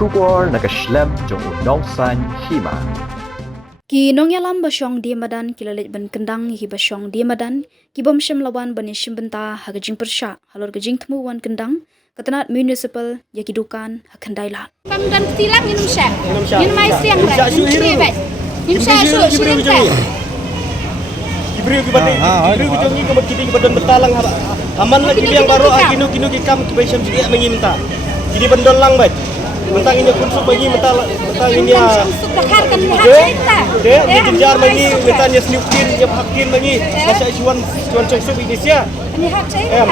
bersyukur nak Islam jong unongsan hima. Ki nong yalam basyong dia madan kilalit ban kendang hi basyong dia madan ki bom syam lawan ban syam benta hagajing persya halor gajing temu wan kendang katanat municipal ya kidukan hakandailat. Dan ketilang minum syah. Minum air siang lah. Minum syah syurun teh. Ibri ke badan, ibri ke jongi ke badan ke badan betalang aman lagi yang baru kinu kikam ke basyam juga mengi minta. Jadi bendol lang bat. Mentang ini kunsuk bagi mentang ini ya. Dia jenjar bagi mentang ya snipkin ya hakin bagi masa cuan cungsuk Indonesia.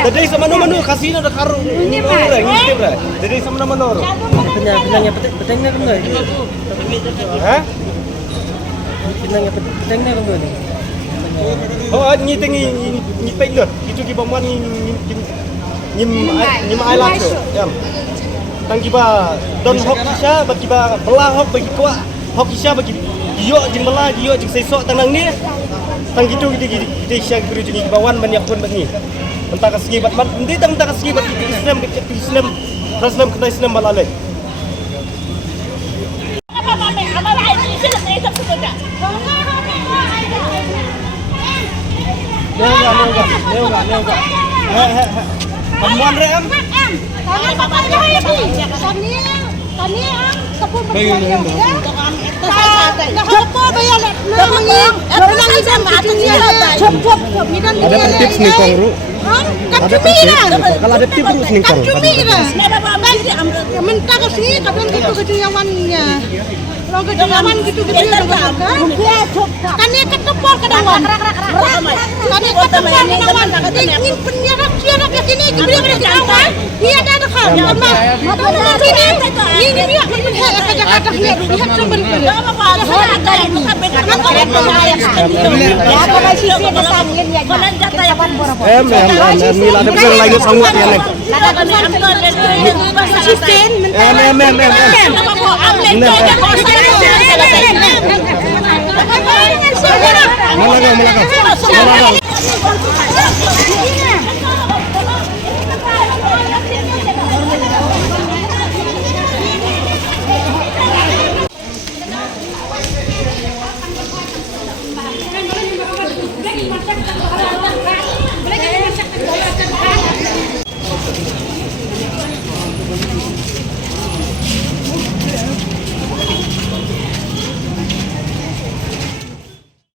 Tadi sama manu kasino dah karu. Ini mana ini step lah. Jadi sama manu. Penanya petengnya kan enggak? Hah? Penanya petengnya kan enggak? Oh, ni tengi ni pekler. Itu ki bamuan ni ailat tu. Jam. Tang kiba don hok kisah bagi kiba belah hok bagi kuat hok kisah bagi giok jing belah giok jing sesok tanang ni tang gitu kita isya guru jing kibawan banyak pun bagi mentang kasih bat nanti tang kasih bat Islam Islam kena Islam malalai Lewat. Kamuan rem. Tanya bapak dia tani sepuluh bayar ada tips nih kong ru ada tips kalau ada tips ru nih kong minta ke sini kapan gitu yawannya kalau gitu yawan gitu kan dia ketepor ke dawan kan dia ketepor ke dawan ingin penyarak siarak ke sini diberi ke dawan dia ada kan ini dia menhel ke Jakarta dia lihat sumber itu ya apa masih dia datangin ya ni ada besar lagi sangat ya nek sistem Malakau.